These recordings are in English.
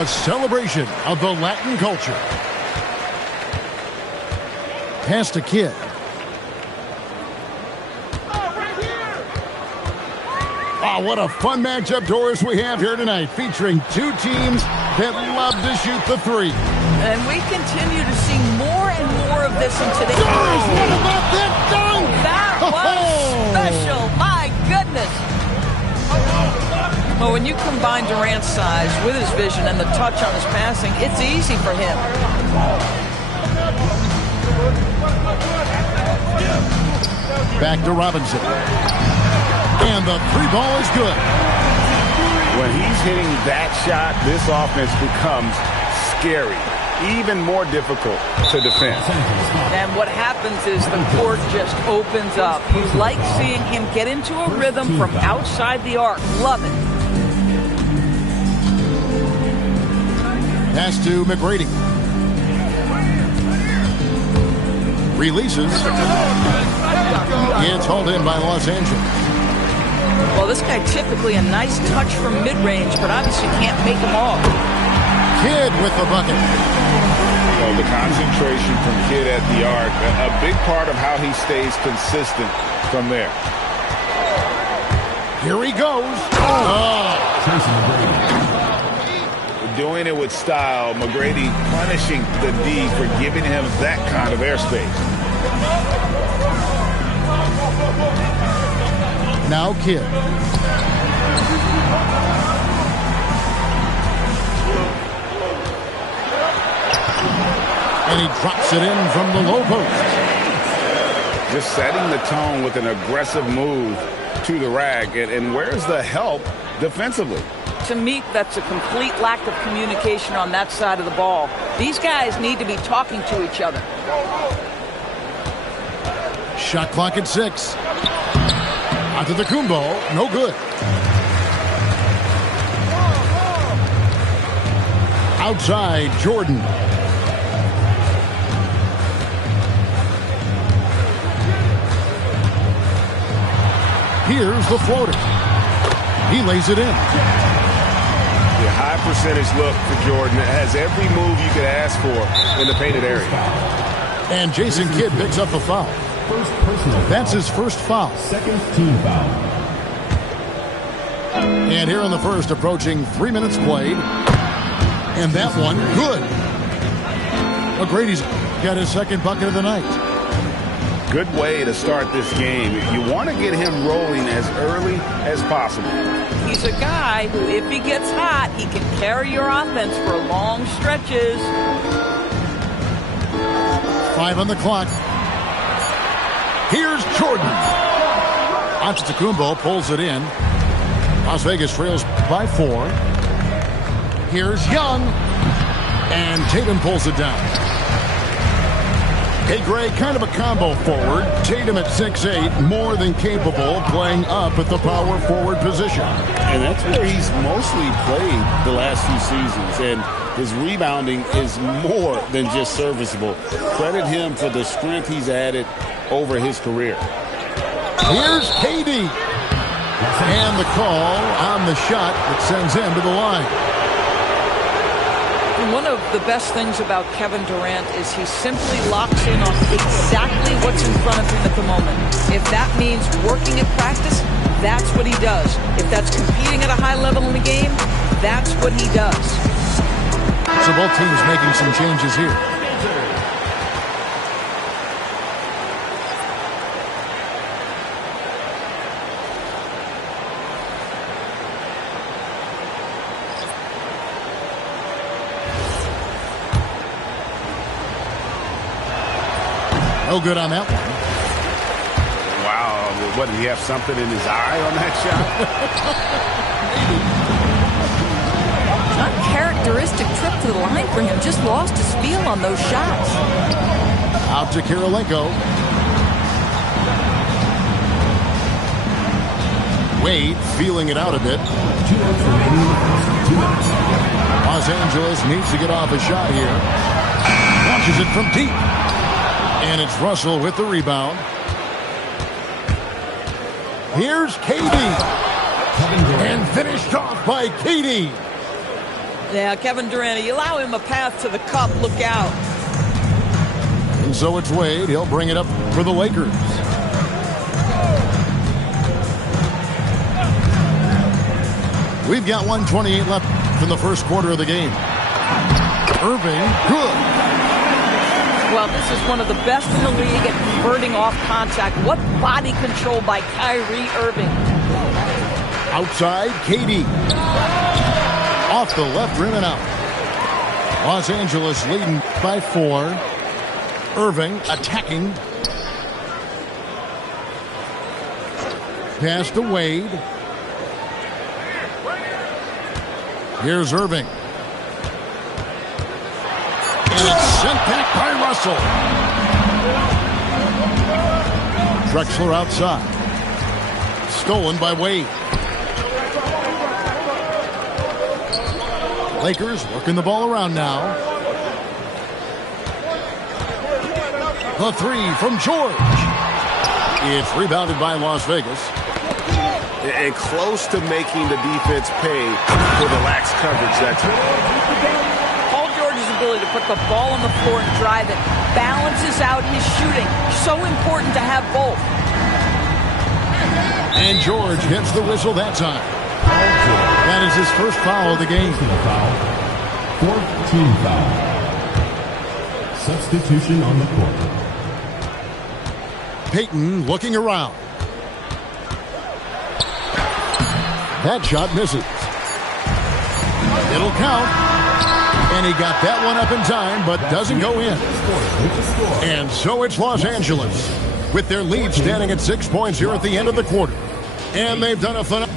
A celebration of the Latin culture. Pass to Kidd. Oh, what a fun matchup, Doris, we have here tonight, featuring two teams that love to shoot the three. And we continue to see more and more of this in today's game. Doris, what about that dunk? That was special. My goodness. Well, when you combine Durant's size with his vision and the touch on his passing, it's easy for him. Back to Robinson. And the three ball is good. When he's hitting that shot, this offense becomes scary, even more difficult to defend. And what happens is the court just opens up. You like seeing him get into a rhythm from outside the arc. Love it. Pass to McGrady. Releases. It's hauled in by Los Angeles. Well, this guy typically a nice touch from mid-range, but obviously can't make them all. Kidd with the bucket. Well, the concentration from Kidd at the arc, a big part of how he stays consistent from there. Here he goes. Doing it with style. McGrady punishing the D for giving him that kind of airspace. Now Kidd. And he drops it in from the low post. Just setting the tone with an aggressive move to the rack. And where's the help defensively? To me, that's a complete lack of communication on that side of the ball. These guys need to be talking to each other. Shot clock at 6. Antetokounmpo, no good. Outside, Jordan. Here's the floater. He lays it in. The high percentage look for Jordan. It has every move you could ask for in the painted area. And Jason Kidd picks up a foul. That's his first foul. Second team foul. And here in the first, approaching 3 minutes played. And that one, good. McGrady's got his second bucket of the night. Good way to start this game. You want to get him rolling as early as possible. He's a guy who, if he gets hot, he can carry your offense for long stretches. 5 on the clock. Here's Jordan. Antetokounmpo pulls it in. Las Vegas trails by 4. Here's Young. And Tatum pulls it down. Hey, Greg, kind of a combo forward. Tatum at 6'8", more than capable, playing up at the power forward position. And that's where he's mostly played the last few seasons. And his rebounding is more than just serviceable. Credit him for the strength he's added over his career. Here's KD. And the call on the shot that sends him to the line. One of the best things about Kevin Durant is he simply locks in on exactly what's in front of him at the moment. If that means working at practice, that's what he does. If that's competing at a high level in the game, that's what he does. So both teams making some changes here. No good on that one. Wow. What, did he have something in his eye on that shot? Not characteristic trip to the line for him. Just lost his feel on those shots. Out to Kirilenko. Wade feeling it out a bit. Los Angeles needs to get off a shot here. Launches it from deep. And it's Russell with the rebound. Here's KD. And finished off by KD. Yeah, Kevin Durant, you allow him a path to the cup, look out. And so it's Wade. He'll bring it up for the Lakers. We've got 1:28 left in the first quarter of the game. Irving, good. Well, this is one of the best in the league at converting off contact. What body control by Kyrie Irving. Outside, KD. Off the left rim and out. Los Angeles leading by 4. Irving attacking. Pass to Wade. Here's Irving. And it's sent back by Russell. Drexler outside. Stolen by Wade. Lakers working the ball around now. The 3 from George. It's rebounded by Las Vegas. And close to making the defense pay for the lax coverage that time. Paul George's ability to put the ball on the floor and drive it balances out his shooting. So important to have both. And George hits the whistle that time. That is his first foul of the game. 14 foul. Substitution on the court. Payton looking around. That shot misses. It'll count. And he got that one up in time, but doesn't go in. And so it's Los Angeles with their lead standing at 6 points here at the end of the quarter. And they've done a phenomenal.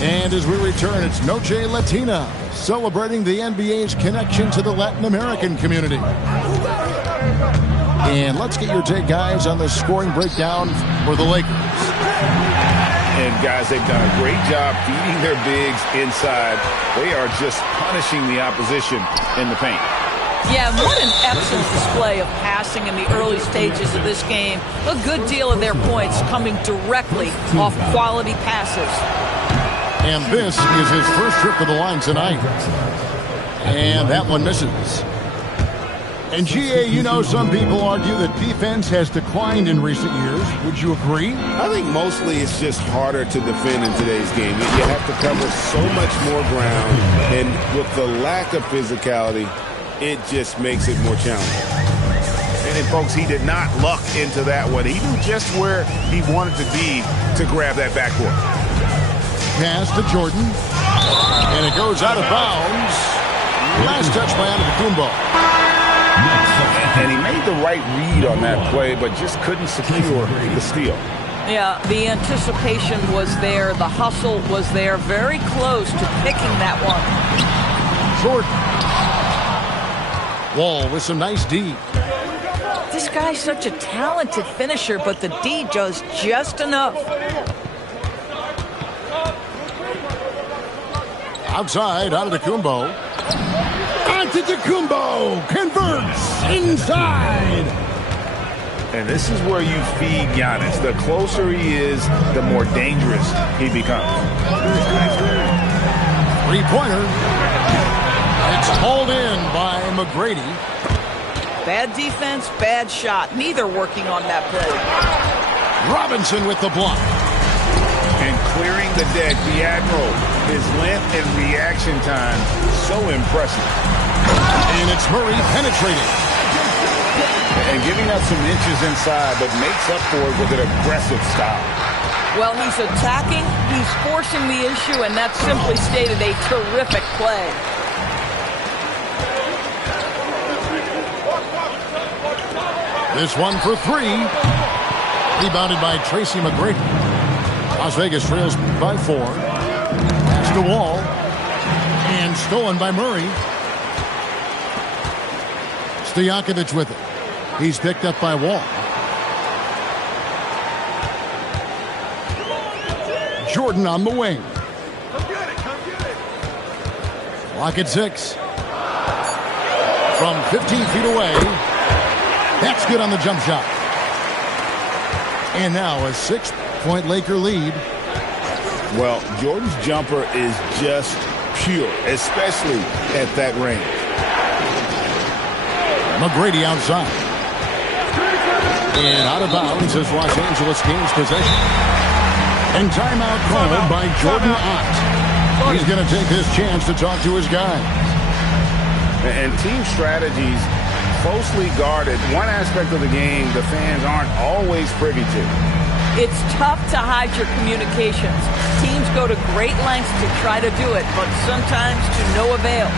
And as we return, it's Noche Latina, celebrating the NBA's connection to the Latin American community. And let's get your take, guys, on the scoring breakdown for the Lakers. And, guys, they've done a great job feeding their bigs inside. They are just punishing the opposition in the paint. Yeah, what an excellent display of passing in the early stages of this game. A good deal of their points coming directly off quality passes. And this is his first trip to the line tonight. And that one misses. And GA, you know, some people argue that defense has declined in recent years. Would you agree? I think mostly it's just harder to defend in today's game. You have to cover so much more ground, and with the lack of physicality, it just makes it more challenging. And folks, he did not luck into that one. He knew just where he wanted to be to grab that backboard. Pass to Jordan. And it goes out of bounds. Last touch by Antetokounmpo. And he made the right read on that play, but just couldn't secure the steal. Yeah, the anticipation was there. The hustle was there. Very close to picking that one. Jordan. Wall with some nice D. This guy's such a talented finisher, but the D does just enough. Outside, Antetokounmpo. Antetokounmpo converts inside. And this is where you feed Giannis. The closer he is, the more dangerous he becomes. Three-pointer. It's hauled in by McGrady. Bad defense, bad shot. Neither working on that play. Robinson with the block. And clearing the deck, the Admiral, his length and reaction time, so impressive. And it's Murray penetrating. And giving up some inches inside, but makes up for it with an aggressive style. Well, he's attacking, he's forcing the issue, and that's simply stated a terrific play. This one for 3. Rebounded by Tracy McGrady. Las Vegas trails by 4. Pass to Wall. And stolen by Murray. Stojakovic with it. He's picked up by Wall. Jordan on the wing. Clock at 6. From 15 feet away. That's good on the jump shot. And now a 6 8-point Laker lead. Well, Jordan's jumper is just pure, especially at that range. McGrady outside. And out of bounds as Los Angeles gains possession. And timeout called by Jordan Ott. He's going to take this chance to talk to his guys. And team strategies closely guarded. One aspect of the game the fans aren't always privy to. It's tough to hide your communications. Teams go to great lengths to try to do it, but sometimes to no avail.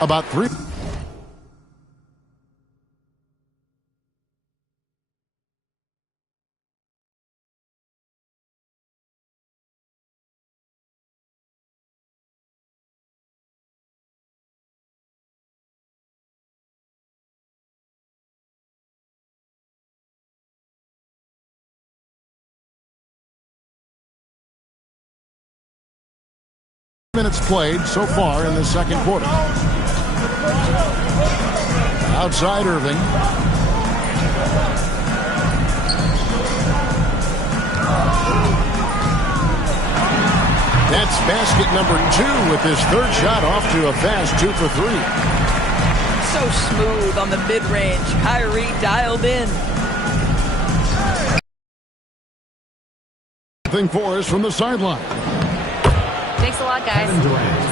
About 3. Minutes played so far in the second quarter. Outside Irving. That's basket number 2 with his third shot off to a fast 2 for 3. So smooth on the mid-range. Kyrie dialed in. Thing for us from the sideline. Thanks a lot, guys.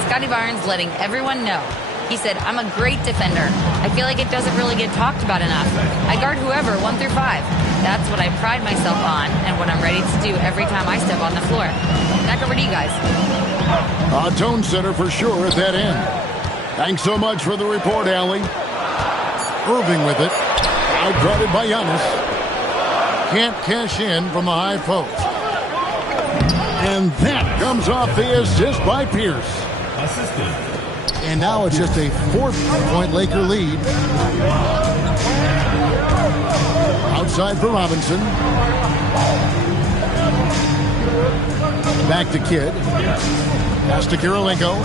Scotty Barnes letting everyone know. He said, I'm a great defender. I feel like it doesn't really get talked about enough. I guard whoever, 1 through 5. That's what I pride myself on and what I'm ready to do every time I step on the floor. Back over to you guys. A tone setter for sure at that end. Thanks so much for the report, Allie. Irving with it. Outguarded by Giannis. Can't cash in from the high post. And that comes off the assist by Pierce. And now it's just a 4-point Laker lead. Outside for Robinson. Back to Kidd. Pass to Kirilenko.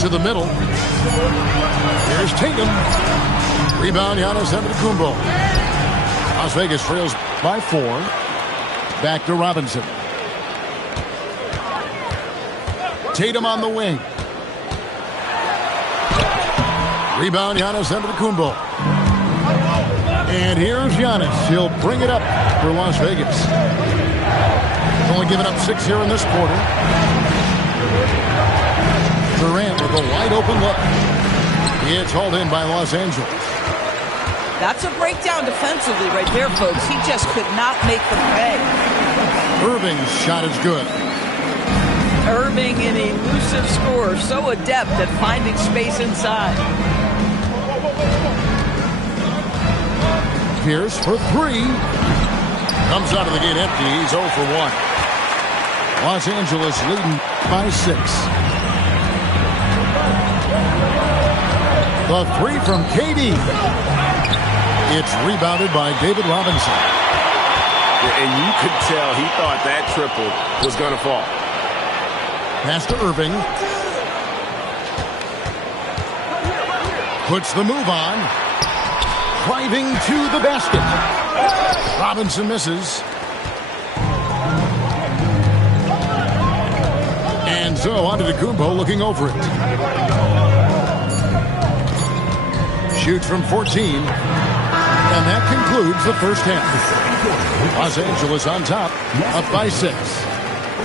To the middle. Here's Tatum. Rebound, Giannis Antetokounmpo. Las Vegas trails by 4. Back to Robinson. Tatum on the wing. Rebound, Giannis Antetokounmpo. And here's Giannis. He'll bring it up for Las Vegas. Only given up 6 here in this quarter. Durant with a wide open look. It's hauled in by Los Angeles. That's a breakdown defensively right there, folks. He just could not make them pay. Irving's shot is good. Irving, an elusive scorer, so adept at finding space inside. Pierce for 3. Comes out of the gate empty. He's 0 for 1. Los Angeles leading by 6. The 3 from KD. It's rebounded by David Robinson. And you could tell he thought that triple was going to fall. Pass to Irving. Puts the move on. Driving to the basket. Robinson misses. And so Antetokounmpo looking over it. Shoots from 14. And that concludes the first half. Los Angeles on top, up by 6.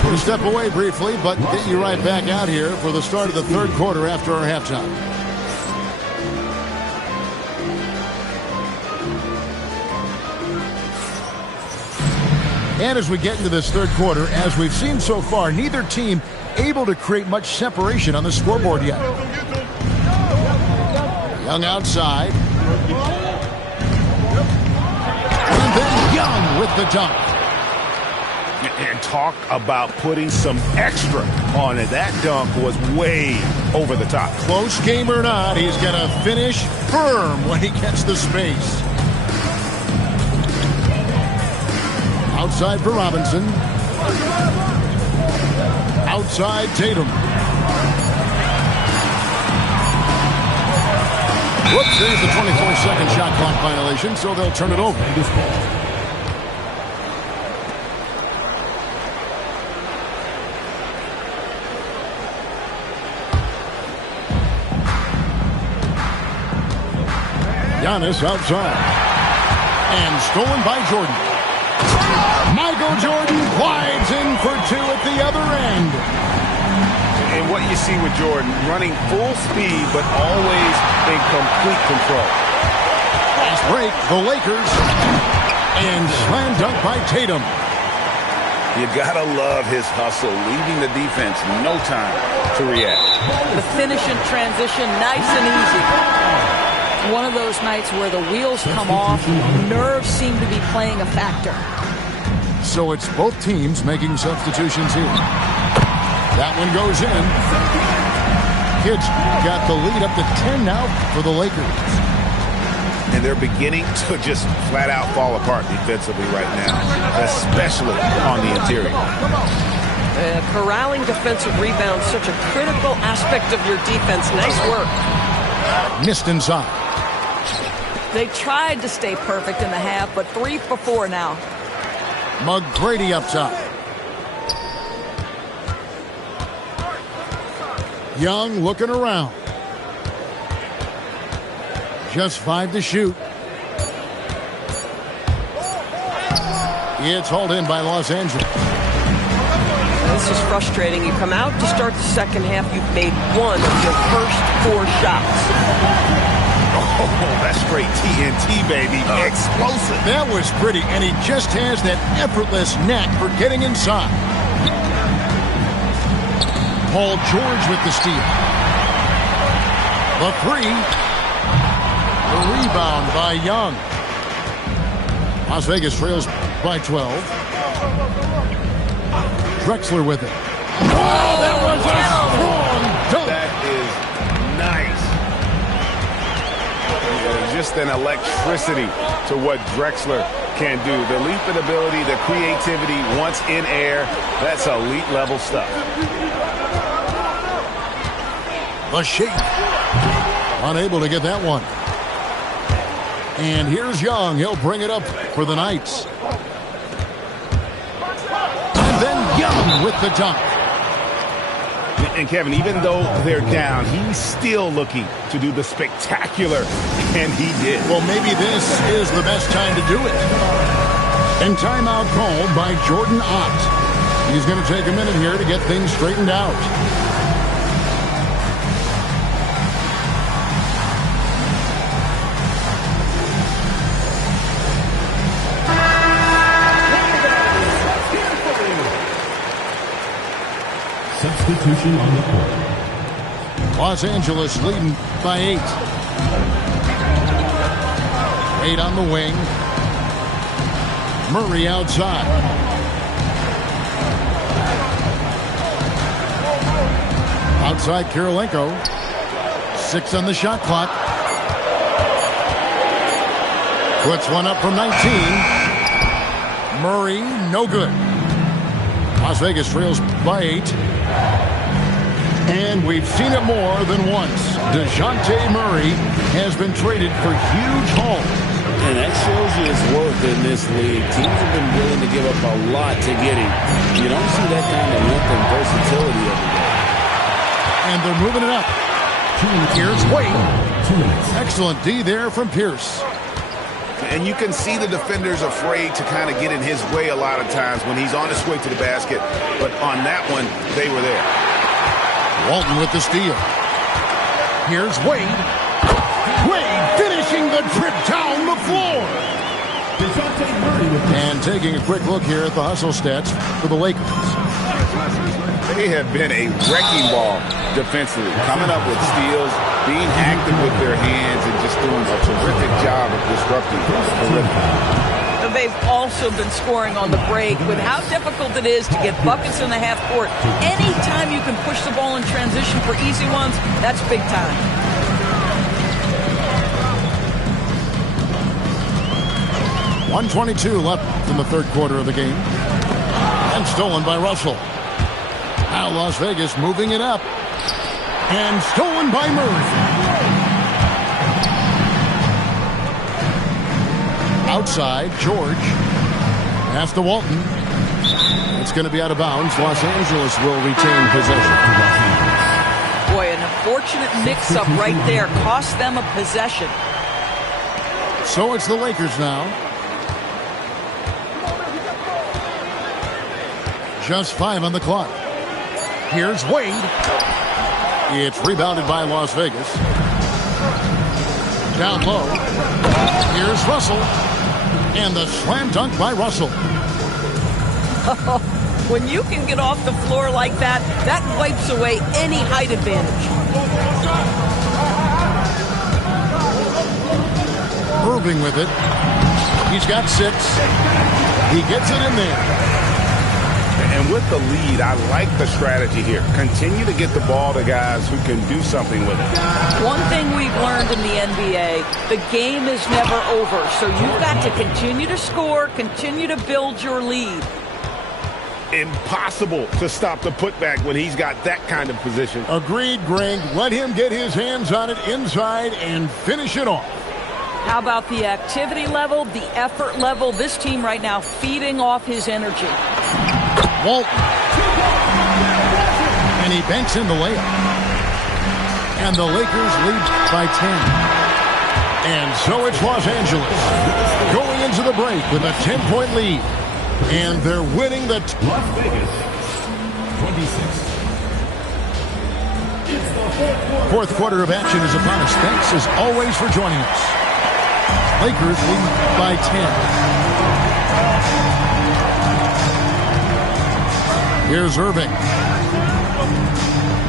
We'll step away briefly, but get you right back out here for the start of the third quarter after our halftime. And as we get into this third quarter, as we've seen so far, neither team able to create much separation on the scoreboard yet. Young outside. And then Young with the dunk. And talk about putting some extra on it. That dunk was way over the top. Close game or not, he's going to finish firm when he gets the space. Outside for Robinson. Outside Tatum. Whoops, there's the 24-second shot clock violation, so they'll turn it over. Giannis outside. And stolen by Jordan. Michael Jordan glides in for two at the other end. And what you see with Jordan, running full speed, but always in complete control. Fast break, the Lakers. And slam dunk by Tatum. You gotta love his hustle, leaving the defense no time to react. The finish in transition, nice and easy. One of those nights where the wheels come off, nerves seem to be playing a factor. So it's both teams making substitutions here. That one goes in. Kids got the lead up to 10 now for the Lakers. And they're beginning to just flat out fall apart defensively right now, especially on the interior. Corralling defensive rebounds, such a critical aspect of your defense. Nice work. Missed inside. They tried to stay perfect in the half, but 3 for 4 now. McGrady up top. Young looking around. Just 5 to shoot. It's hauled in by Los Angeles. This is frustrating. You come out to start the second half, you've made one of your first 4 shots. Oh, that's straight TNT, baby. Explosive. That was pretty, and he just has that effortless knack for getting inside. Paul George with the steal. The 3. The rebound by Young. Las Vegas trails by 12. Drexler with it. Oh, that was a strong dunk. That is nice. Just an electricity to what Drexler can do. The leaping ability, the creativity once in air, that's elite level stuff. The shape. Unable to get that one. And here's Young. He'll bring it up for the Knights. And then Young with the dunk. And Kevin, even though they're down, he's still looking to do the spectacular, and he did. Well, maybe this is the best time to do it. And timeout called by Jordan Ott. He's going to take a minute here to get things straightened out. Substitution on the court. Los Angeles leading by 8. 8 on the wing. Murray outside. Outside Kirilenko. 6 on the shot clock. Puts one up from 19. Murray, no good. Las Vegas trails by 8. And we've seen it more than once. DeJounte Murray has been traded for huge hauls. And that shows you his worth in this league. Teams have been willing to give up a lot to get him. You don't see that kind of length and versatility every day. And they're moving it up. Here's Wade. Excellent D there from Pierce. And you can see the defenders afraid to kind of get in his way a lot of times when he's on his way to the basket. But on that one, they were there. Walton with the steal. Here's Wade. Wade finishing the trip down the floor. And taking a quick look here at the hustle stats for the Lakers. They have been a wrecking ball defensively, coming up with steals, being active with their hands, and just doing a terrific job of disrupting the rhythm. They've also been scoring on the break. With how difficult it is to get buckets in the half court, anytime you can push the ball in transition for easy ones, that's big time. .122 left in the third quarter of the game. And stolen by Russell. Now Las Vegas moving it up. And stolen by Murray. Outside, George. Pass to Walton. It's going to be out of bounds. Los Angeles will retain possession. Boy, an unfortunate mix-up right there. Cost them a possession. So it's the Lakers now. Just 5 on the clock. Here's Wade. It's rebounded by Las Vegas. Down low. Here's Russell. And the slam dunk by Russell. When you can get off the floor like that, that wipes away any height advantage. Irving with it. He's got 6. He gets it in there. And with the lead, I like the strategy here. Continue to get the ball to guys who can do something with it. One thing we've learned in the NBA, the game is never over. So you've got to continue to score, continue to build your lead. Impossible to stop the putback when he's got that kind of position. Agreed, Greg. Let him get his hands on it inside and finish it off. How about the activity level, the effort level? This team right now feeding off his energy. Walton. And he banks in the layup. And the Lakers lead by 10. And so it's Los Angeles going into the break with a 10-point lead. And they're winning the... Las Vegas, 26. Fourth quarter of action is upon us. Thanks as always for joining us. Lakers lead by 10. Here's Irving.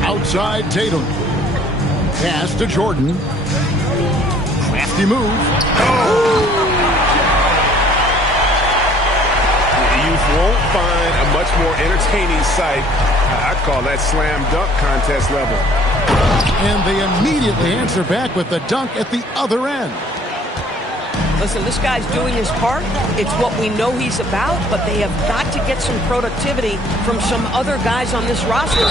Outside Tatum. Pass to Jordan. Crafty move. You won't find a much more entertaining sight. I'd call that slam dunk contest level. And they immediately answer back with the dunk at the other end. Listen, this guy's doing his part. It's what we know he's about, but they have got to get some productivity from some other guys on this roster.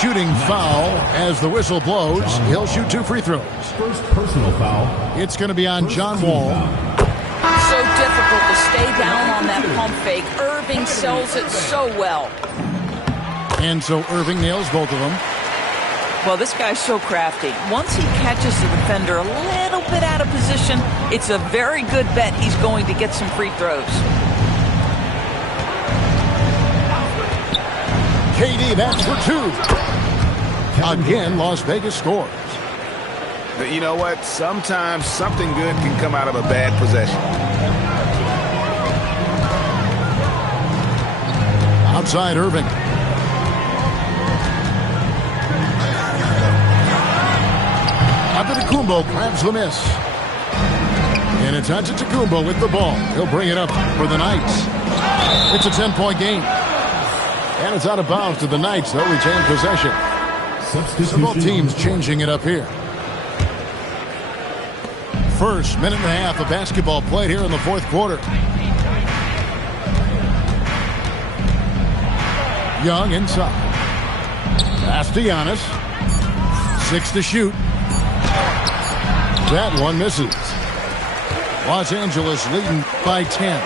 Shooting foul as the whistle blows. He'll shoot 2 free throws. First personal foul. It's going to be on John Wall. So difficult to stay down on that pump fake. Irving sells it so well. And so Irving nails both of them. Well, this guy's so crafty. Once he catches the defender a little bit out of position, it's a very good bet he's going to get some free throws. KD bats for 2. Again, Las Vegas scores. But you know what? Sometimes something good can come out of a bad possession. Outside Irving. Antetokounmpo grabs the miss. And it's Antetokounmpo with the ball. He'll bring it up for the Knights. It's a 10-point game. And it's out of bounds to the Knights. They'll retain possession. So both teams changing it up here. First minute and a half of basketball played here in the fourth quarter. Young inside. Pass to Giannis. 6 to shoot. That one misses. Los Angeles leading by 10.